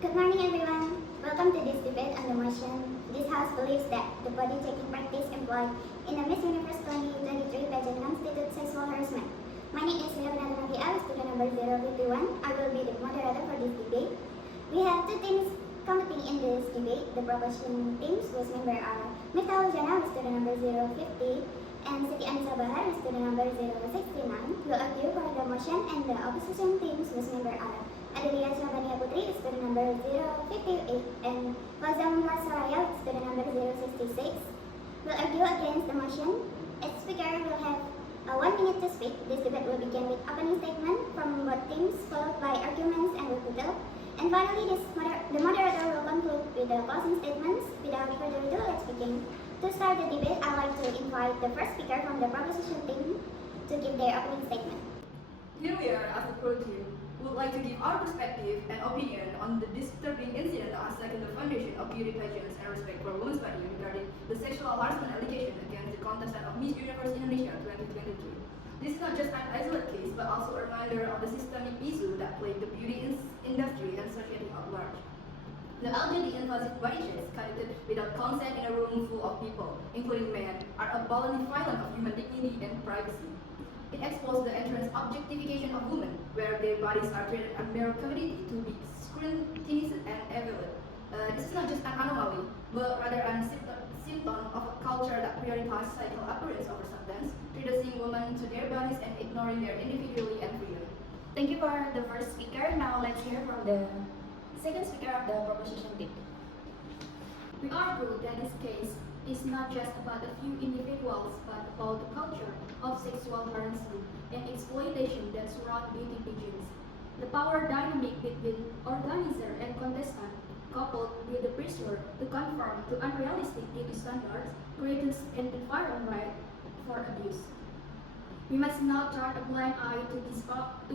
Good morning, everyone. Welcome to this debate on the motion. This House believes that the body checking practice employed in the Miss Universe 2023 pageant constitutes sexual harassment. My name is Leonardo Navi, student number 051. I will be the moderator for this debate. We have two teams competing in this debate. The proposition teams whose members are Miftahul Jana, student number 050, and Siti Anissa Bahar, student number 069, will argue for the motion, and the opposition teams whose members are Adelia Syabania Putri, student number 058, and Fazam Soraya, student number 066, will argue against the motion. Each speaker will have 1 minute to speak. This debate will begin with opening statement from both teams, followed by arguments and rebuttal. And finally, the moderator will conclude with the closing statements. Without further ado, let's begin. To start the debate, I'd like to invite the first speaker from the proposition team to give their opening statement. Here we are as the pro team. We would like to give our perspective and opinion on the disturbing incident that has shaken the foundation of beauty pageants and respect for women's body regarding the sexual harassment allegation against the contestant of Miss Universe Indonesia 2023. This is not just an isolated case, but also a reminder of the systemic issue that plague the beauty industry and society at large. The allegedly invasive body checks conducted without consent in a room full of people, including men, are a blatant violation of human dignity and privacy. It exposes the entrance objectification of women, where their bodies are treated as mere commodity to be scrutinized and evaluated. This is not just an anomaly, but rather a symptom of a culture that prioritizes physical appearance over substance, reducing women to their bodies and ignoring their individuality and freedom. Thank you for the first speaker. Now let's hear from the second speaker of the proposition team. We argue that this case is not just about a few individuals, but about the culture of sexual harassment and exploitation that surround beauty pageants. The power dynamic between organizer and contestant, coupled with the pressure to conform to unrealistic beauty standards, creates an environment for abuse. We must not turn a blind eye to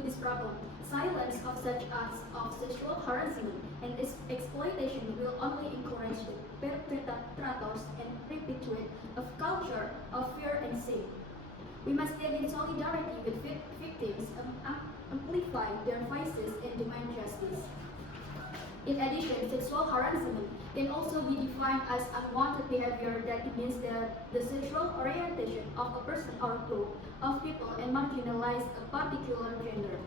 this problem. Silence of such acts of sexual harassment and exploitation will only encourage the perpetrators and perpetuate a culture of fear and shame. We must stand in solidarity with victims and amplify their voices and demand justice. In addition, sexual harassment can also be defined as unwanted behavior that demeans the sexual orientation of a person or group of people and marginalize a particular gender.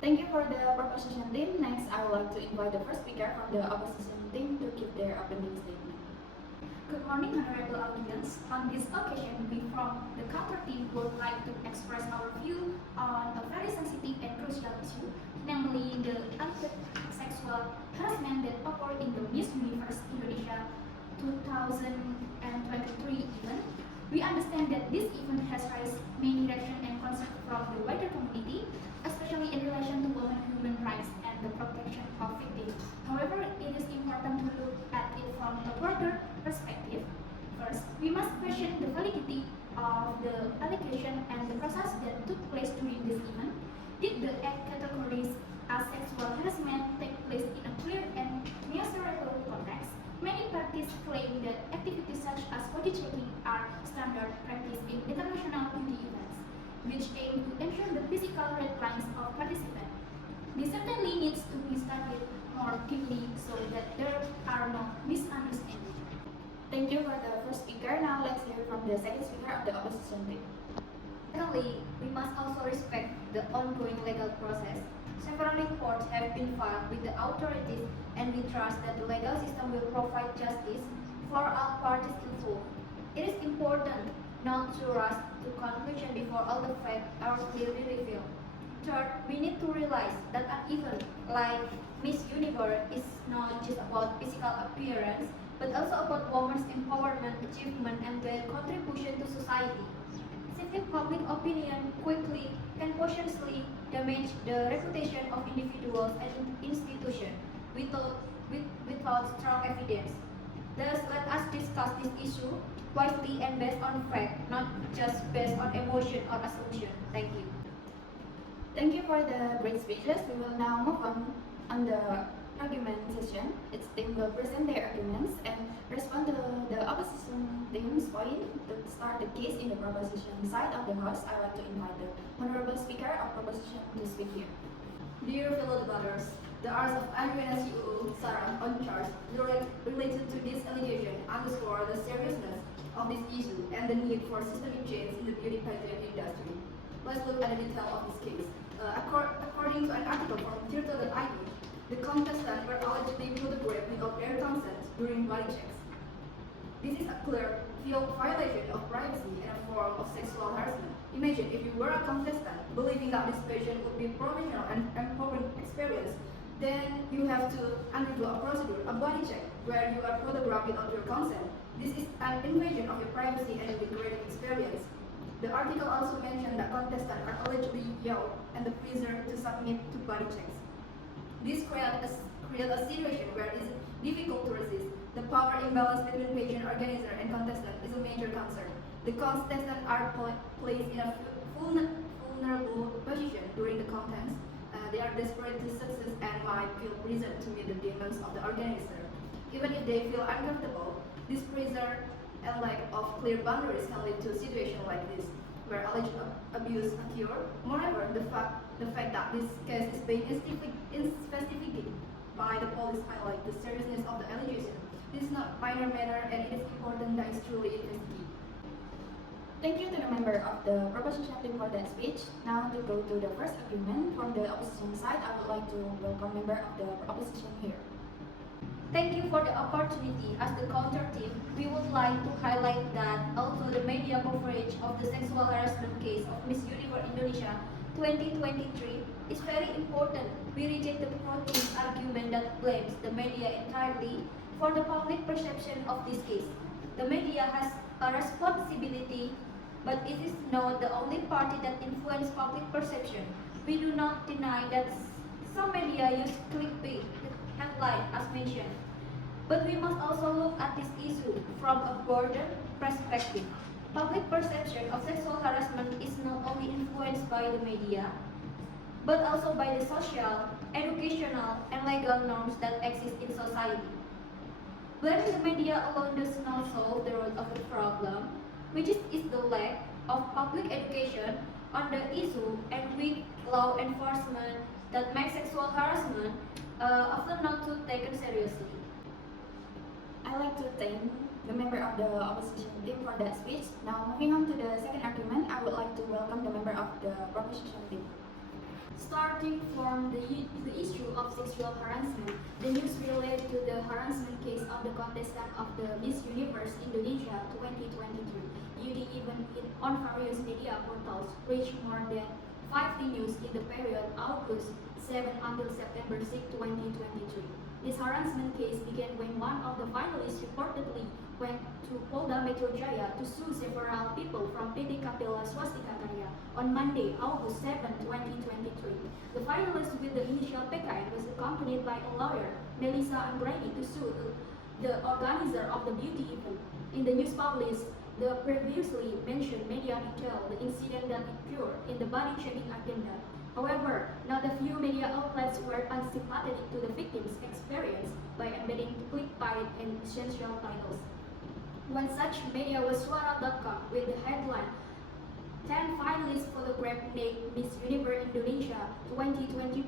Thank you for the proposition team. Next, I would like to invite the first speaker from the opposition team to give their opening statement. Good morning, honorable audience. On this occasion, we from the counter team would like to express our view on a very sensitive and crucial issue, namely the unfair sexual harassment that occurred in the Miss Universe Indonesia 2023 event. We understand that this event has raised many reactions and concerns from the wider community, especially in relation to women's human rights and the protection of victims. However, it is important to look at it from a broader perspective. First, we must question the validity of the allegation and the process that took place during this event. Did the act categories as sexual harassment take place in a clear and measurable context? Many parties claim that activities such as body checking are standard practice in international beauty events, which aim to ensure the physical right lines of participants. This certainly needs to be studied more deeply so that there are no misunderstandings. Thank you for the first speaker. Now let's hear from the second speaker of the opposition team. Secondly, we must also respect the ongoing legal process. Several reports have been filed with the authorities, and we trust that the legal system will provide justice for all parties involved. It is important not to rush to conclusion before all the facts are clearly revealed. Third, we need to realize that an event like Miss Universe is not just about physical appearance, but also about women's empowerment, achievement, and their contribution to society. Shifting public opinion quickly can potentially damage the reputation of individuals and institutions without strong evidence. Thus, let us discuss this issue wisely and based on fact, not just based on emotion or assumption. Thank you. Thank you for the great speeches. We will now move on the argument session. Its team will present their arguments and respond to the opposition team's point. To start the case in the proposition side of the House, I want to invite the Honorable Speaker of Proposition to speak here. Dear fellow debaters, The hours of Andrea CEO Sarah on charge related to this allegation underscore the seriousness of this issue and the need for systemic change in the beauty pageant industry. Let's look at the detail of this case. According to an article from Theatre.id, the contestants were allegedly photographed without their consent during body checks. This is a clear violation of privacy and a form of sexual harassment. Imagine if you were a contestant believing that this pageant would be professional and important experience, then you have to undergo a procedure, a body check, where you are photographed without your consent. This is an invasion of your privacy and a degrading experience. The article also mentioned that contestants are allegedly yelled and the freezer to submit to body checks. This creates a situation where it is difficult to resist. The power imbalance between pageant organizer and contestant is a major concern. The contestants are placed in a vulnerable position during the contest. They are desperate to success and might feel pressured to meet the demands of the organizer. Even if they feel uncomfortable, this pressure and lack of clear boundaries can lead to a situation like this, where alleged abuse occur. Moreover, the fact that this case is being investigated by the police highlight the seriousness of the allegation. This is not minor matter and it is important that it's truly investigated. Thank you to the member of the proposition team for that speech. Now to go to the first argument from the opposition side, I would like to welcome member of the opposition here. Thank you for the opportunity. As the counter team, we would like to highlight that although the media coverage of the sexual harassment case of Miss Universe Indonesia 2023 is very important, we reject the pro-team's argument that blames the media entirely for the public perception of this case. The media has a responsibility, but it is not the only party that influences public perception. We do not deny that some media use clickbait headline as mentioned. But we must also look at this issue from a broader perspective. Public perception of sexual harassment is not only influenced by the media, but also by the social, educational, and legal norms that exist in society. Blaming the media alone does not solve the root of the problem, which is the lack of public education on the issue and weak law enforcement that makes sexual harassment often not to taken seriously. I'd like to thank the member of the opposition team for that speech. Now moving on to the second argument, I would like to welcome the member of the proposition team. Starting from the issue of sexual harassment, the news related to the harassment case of the contestant of the Miss Universe Indonesia 2023, UD even on various media portals, reached more than 50 news in the period August 7 until September 6, 2023. This harassment case began when one of the finalists reportedly went to Polda Metro Jaya to sue several people from PT Kapila Swastika Karya on Monday, August 7, 2023. The finalist with the initial PKN was accompanied by a lawyer, Melissa Anggraini, to sue the organizer of the beauty event. In the news published, the previously mentioned media detailed the incident that occurred in the body checking agenda. However, not a few media outlets were unsympathetic to the victim's experience by embedding clickbait and essential titles. One such media was Suara.com with the headline 10 finalists photographed naked Miss Universe Indonesia 2023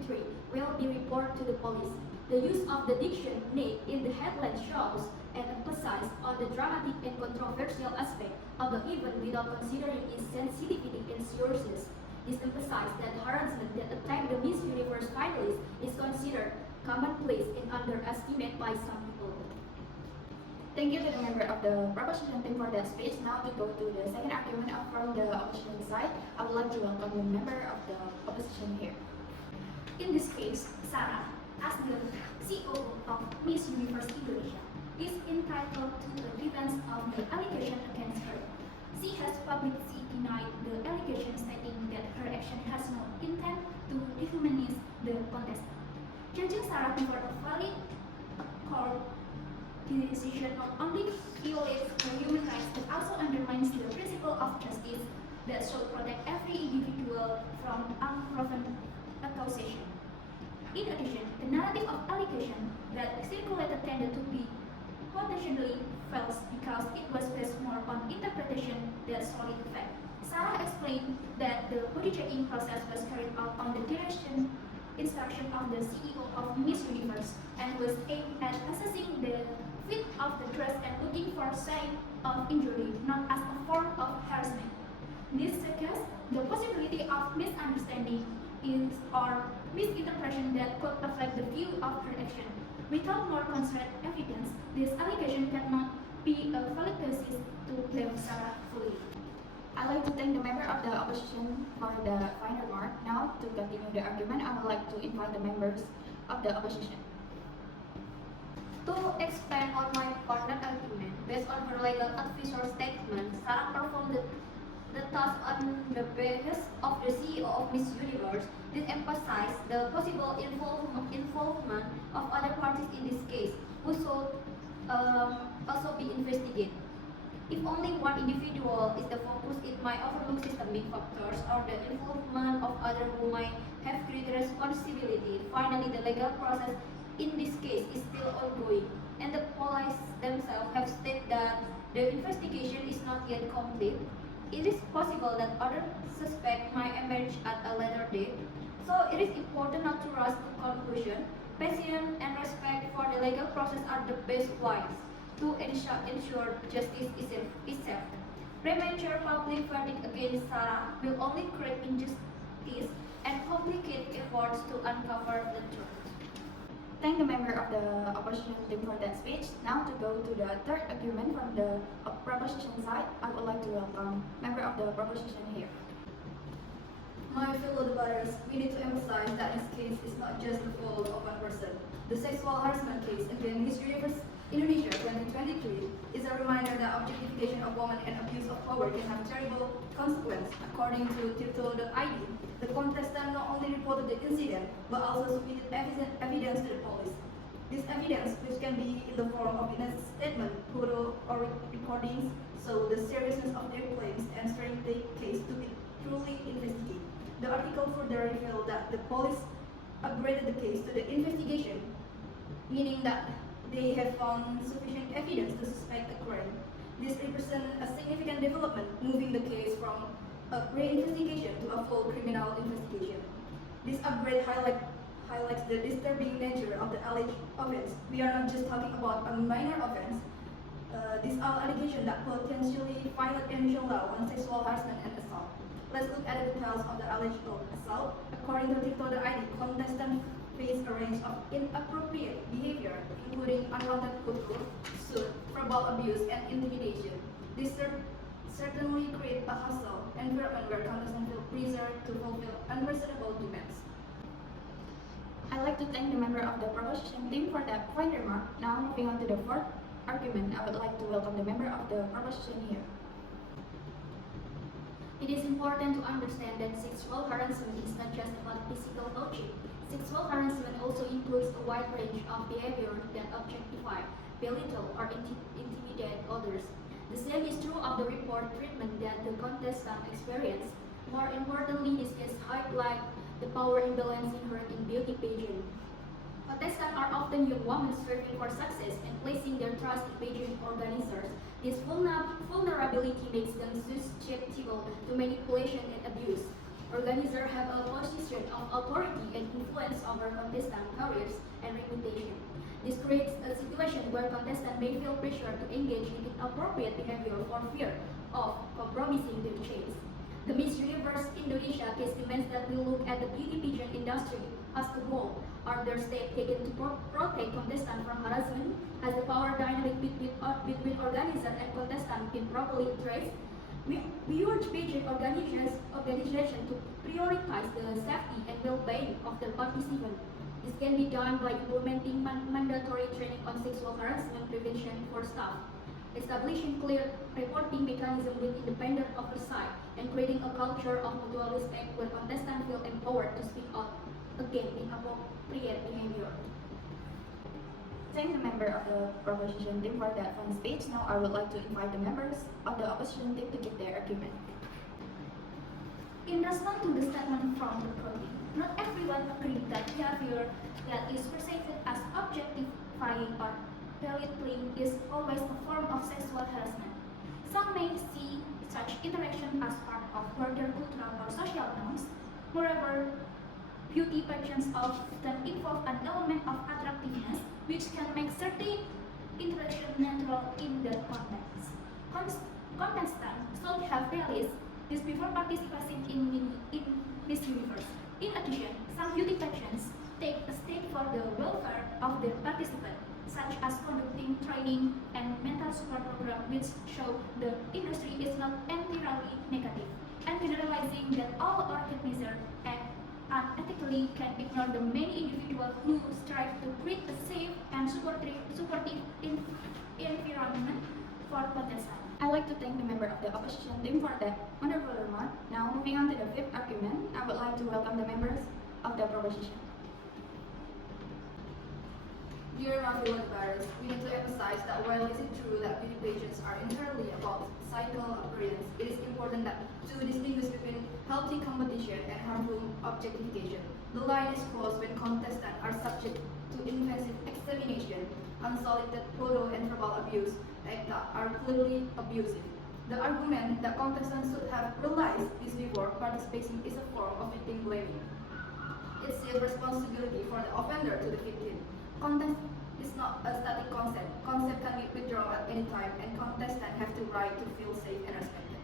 will be reported to the police. The use of the diction naked in the headline shows and emphasizes on the dramatic and controversial aspect of the event without considering its sensitivity and seriousness. This emphasized that harassment that attacked the Miss Universe finalists is considered commonplace and underestimated by some people. Thank you to the member of the proposition team for that speech. Now to go to the second argument from the opposition side, I would like to welcome the member of the opposition here. In this case, Sarah, as the CEO of Miss Universe Indonesia, is entitled to the defense of the allegation against her. She has publicly denied the allegation, stating that her action has no intent to dehumanize the contestant. Judging Sarah before a valid court decision not only violates her human rights but also undermines the principle of justice that should protect every individual from unproven accusation. In addition, the narrative of allegation that circulated tended to be potentially false because it was based more on interpretation than solid fact. Sarah explained that the body checking process was carried out on the direction instruction of the CEO of Miss Universe and was aimed at assessing the fit of the dress and looking for sign of injury, not as a form of harassment. This suggests the possibility of misunderstanding is or misinterpretation that could affect the view of her action. Without more concrete evidence, this allegation cannot be a valid basis to blame Sarah fully. I'd like to thank the member of the opposition for the final remark. Now, to continue the argument, I would like to invite the members of the opposition. To expand on my partner argument, based on her legal advisor's statement, Sarah performed the task on the behalf of the CEO of Miss Universe. This emphasized the possible involvement of other parties in this case, who should also be investigated. If only one individual is the focus, it might overlook systemic factors or the involvement of others who might have greater responsibility. Finally, the legal process in this case is still ongoing, and the police themselves have stated that the investigation is not yet complete. It is possible that other suspects might emerge at a later date, so it is important not to rush to conclusion. Patience and respect for the legal process are the best ways to ensure justice is served. Premature public verdict against Sarah will only create injustice and complicate efforts to uncover the truth. Thank the member of the opposition team for that speech. Now to go to the third argument from the proposition side, I would like to welcome member of the proposition here. My fellow debaters, we need to emphasize that this case is not just the fault of one person. The sexual harassment case against Miss Universe Indonesia 2023 is a reminder that objectification of women and abuse of power can have terrible consequences. According to Tirto.id, the contestant not only reported the incident, but also submitted evidence to the police. This evidence, which can be in the form of witness statement, photo, or recordings, show the seriousness of their claims and strengthen the case to be truly investigated. The article further revealed that the police upgraded the case to the investigation, meaning that they have found sufficient evidence to suspect a crime. This represents a significant development, moving the case from a pre-investigation to a full criminal investigation. This upgrade highlights the disturbing nature of the alleged offense. We are not just talking about a minor offense. These are allegations that potentially violate Indonesian law on sexual harassment and assault. Let's look at the details of the alleged assault. According to Tirto.id, contestant face a range of inappropriate behavior, including unwanted photos, suit, verbal abuse, and intimidation. This certainly creates a hostile environment where contestants feel pressured to fulfill unreasonable demands. I'd like to thank the member of the proposition team for that final remark. Now moving on to the fourth argument, I would like to welcome the member of the proposition here. It is important to understand that sexual harassment is not just about physical touching. Sexual harassment also includes a wide range of behaviors that objectify, belittle, or intimidate others. The same is true of the report treatment that the contestant experienced. More importantly, this case highlights the power imbalance inherent in beauty pageant. Contestants are often young women striving for success and placing their trust in pageant organizers. This vulnerability makes them susceptible to manipulation and abuse. Organizers have a position of authority and influence over contestant careers and reputation. This creates a situation where contestants may feel pressure to engage in inappropriate behavior for fear of compromising their chance. The Miss Universe Indonesia case demands that we look at the beauty pageant industry as a whole. Are there steps taken to protect contestants from harassment? Has the power dynamic between organizer and contestant been properly addressed? We urge pageant organization to prioritize the safety and well-being of their participants. This can be done by implementing mandatory training on sexual harassment prevention for staff, establishing clear reporting mechanisms with independent oversight, and creating a culture of mutual respect where contestants feel empowered to speak out against inappropriate behavior. Thank the member of the proposition team for that fun speech. Now I would like to invite the members of the opposition team to give their argument. In response to the statement from the party, not everyone agreed that behavior that is perceived as objectifying or belittling is always a form of sexual harassment. Some may see such interaction as part of broader cultural or social norms. Moreover, Beauty pageants often involve an element of attractiveness which can make certain interaction natural in that context. Contestants should have realized this before participating in Miss Universe. In addition, some beauty pageants take a stake for the welfare of their participants, such as conducting training and mental support program which show the industry is not entirely negative, and generalizing that all organizers act unethically can ignore the many individuals who strive to create a safe and supportive environment for contestants. I'd like to thank the member of the opposition team for that wonderful remark. Now, moving on to the fifth argument, I would like to welcome the members of the proposition. Dear my fellow debaters, we need to emphasize that while it is true that beauty pageants are entirely about psychological appearance, it is important to distinguish between healthy competition and harmful objectification. The line is crossed when contestants are subject to invasive examination, unsolicited photo and verbal abuse that are clearly abusive. The argument that contestants should have realized this before participating is a form of victim blaming. It's a responsibility for the offender to the victim. Consent is not a static concept. Consent can be withdrawn at any time, and contestants have the right to feel safe and respected.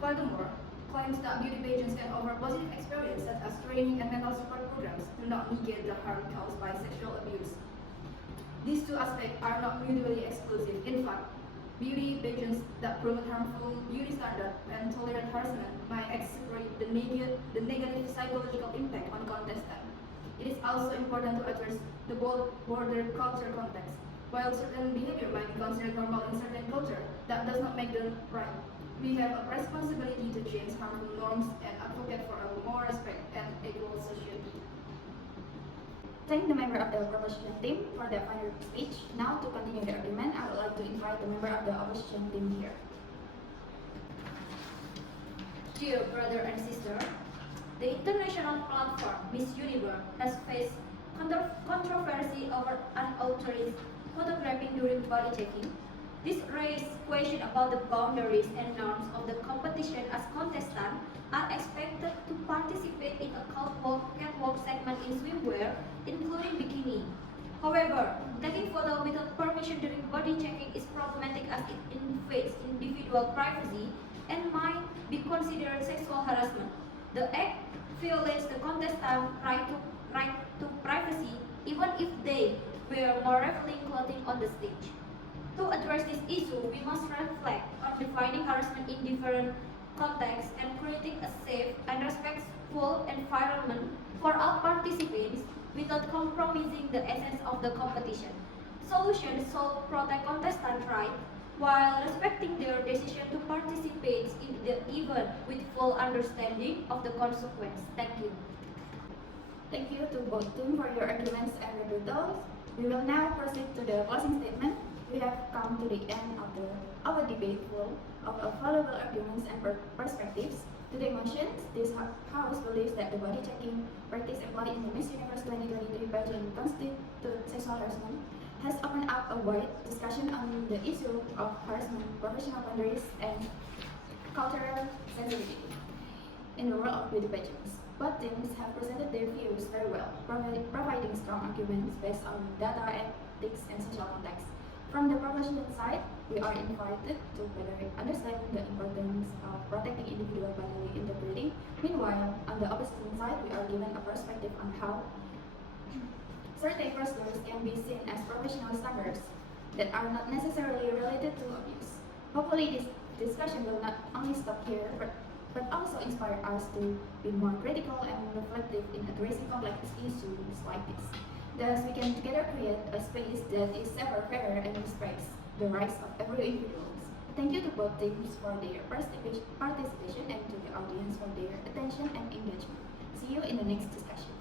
Furthermore, claims that beauty pageants can offer positive experiences such as training and mental support programs do not negate the harm caused by sexual abuse. These two aspects are not mutually exclusive. In fact, beauty pageants that promote harmful beauty standards and tolerate harassment might exacerbate the negative psychological impact on contestants. It is also important to address the border culture context. While certain behavior might be considered normal in certain culture, that does not make them right. We have a responsibility to change harmful norms and advocate for a more respect and equal society. Thank the member of the proposition team for their final speech. Now, to continue the argument, I would like to invite the member of the opposition team here. Dear brother and sister, the international platform Miss Universe has faced controversy over unauthorized photographing during body checking. This raised questions about the boundaries and norms of the competition as contestants are expected to participate in a catwalk segment in swimwear, including bikini. However, taking photo without permission during body checking is problematic as it invades individual privacy and might be considered sexual harassment. The act violates the contestant's right to privacy even if they wear more revealing clothing on the stage. To address this issue, we must reflect on defining harassment in different contexts and creating a safe and respectful environment for all participants without compromising the essence of the competition. Solutions should protect contestants' rights while respecting their decision to participate in the event with full understanding of the consequence. Thank you. Thank you to both teams for your arguments and rebuttals. We will now proceed to the closing statement. We have come to the end of our debate full of valuable arguments and perspectives. Today's motions, this House believes that the body checking practice employed in the Miss Universe 2023 pageant constitutes sexual harassment, has opened up a wide discussion on the issue of harassment, professional boundaries, and cultural sensitivity in the world of beauty pageants. Both teams have presented their views very well, providing strong arguments based on data, ethics, and social context. From the proposition side, we are invited to better understand the importance of protecting individual bodily integrity. Meanwhile, on the opposition side, we are given a perspective on how certain procedures can be seen as professional standards that are not necessarily related to abuse. Hopefully, this discussion will not only stop here, but also inspire us to be more critical and reflective in addressing complex issues like this. Thus, we can together create a space that is safer, fairer, and respects the rights of every individual. Thank you to both teams for their participation and to the audience for their attention and engagement. See you in the next discussion.